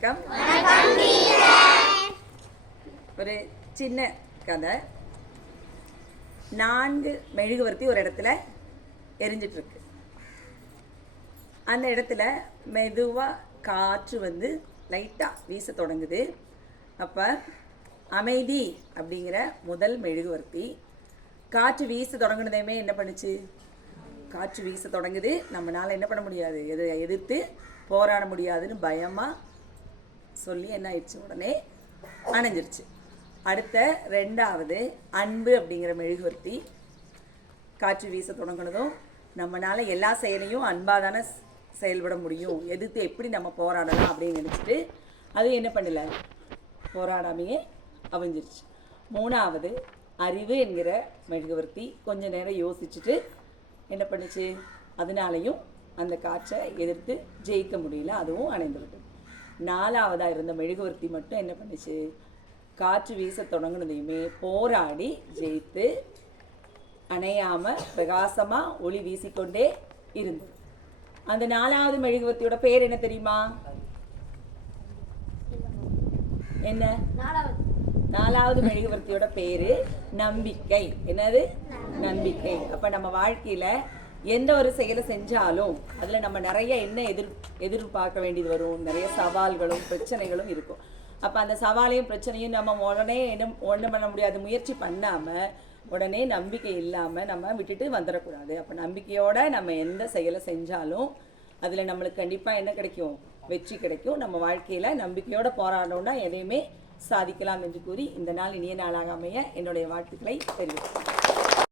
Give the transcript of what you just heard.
வணக்கம். ஒரு சின்ன கதை. நான்கு மெழுகுவர்த்தி ஒரு இடத்துல எரிஞ்சிட்டு இருக்கு அந்த இடத்துல மெதுவாக காற்று வந்து லைட்டாக வீச தொடங்குது. அப்போ அமைதி அப்படிங்கிற முதல் மெழுகுவர்த்தி காற்று வீச தொடங்கினதையுமே என்ன பண்ணுச்சு? காற்று வீச தொடங்குது. நம்மளால் என்ன பண்ண முடியாது? எதை எதிர்த்து போராட முடியாதுன்னு பயமாக சொல்லி என்ன ஆயிடுச்சு? உடனே அணைஞ்சிருச்சு. அடுத்த ரெண்டாவது அன்பு அப்படிங்கிற மெழுகுவர்த்தி காற்று வீச தொடங்கினதும் நம்மளால் எல்லா செயலையும் அன்பாக தானே செயல்பட முடியும். எதிர்த்து எப்படி நம்ம போராடலாம் அப்படின்னு நினச்சிட்டு அது என்ன பண்ணல? போராடாமையே அவிஞ்சிருச்சு. மூணாவது அறிவு என்கிற மெழுகுவர்த்தி கொஞ்ச நேரம் யோசிச்சுட்டு என்ன பண்ணுச்சு? அதனாலையும் அந்த காற்றை எதிர்த்து ஜெயிக்க முடியல. அதுவும் அணைந்து விட்டது. நாலாவதாக இருந்த மெழுகுவர்த்தி மட்டும் என்ன பண்ணுச்சு? காற்று வீச தொடங்கினதையுமே போராடி ஜெயித்து அணையாமல் பிரகாசமாக ஒளி வீசிக்கொண்டே இருந்தது. அந்த நாலாவது மெழுகுவர்த்தியோட பேர் என்ன தெரியுமா? என்ன? நாலாவது நாலாவது மெழுகுவர்த்தியோட பேரு நம்பிக்கை. என்னது? நம்பிக்கை. அப்ப நம்ம வாழ்க்கையில எந்த ஒரு செயலை செஞ்சாலும் அதில் நம்ம நிறைய என்ன எதிர் எதிர்பார்க்க வேண்டியது வரும். நிறைய சவால்களும் பிரச்சனைகளும் இருக்கும். அப்போ அந்த சவாலையும் பிரச்சனையும் நம்ம உடனே என்ன ஒன்றும் பண்ண முடியாது. முயற்சி பண்ணாமல் உடனே நம்பிக்கை இல்லாமல் நம்ம விட்டுட்டு வந்துடக்கூடாது. அப்போ நம்பிக்கையோட நம்ம எந்த செயலை செஞ்சாலும் அதில் நம்மளுக்கு கண்டிப்பாக என்ன கிடைக்கும்? வெற்றி கிடைக்கும். நம்ம வாழ்க்கையில் நம்பிக்கையோட போராடணும்னா எதையுமே சாதிக்கலாம் என்று கூறி இந்த நாள் இனிய நாளாக அமைய என்னுடைய வாழ்த்துக்களை தெரிவிக்கிறேன்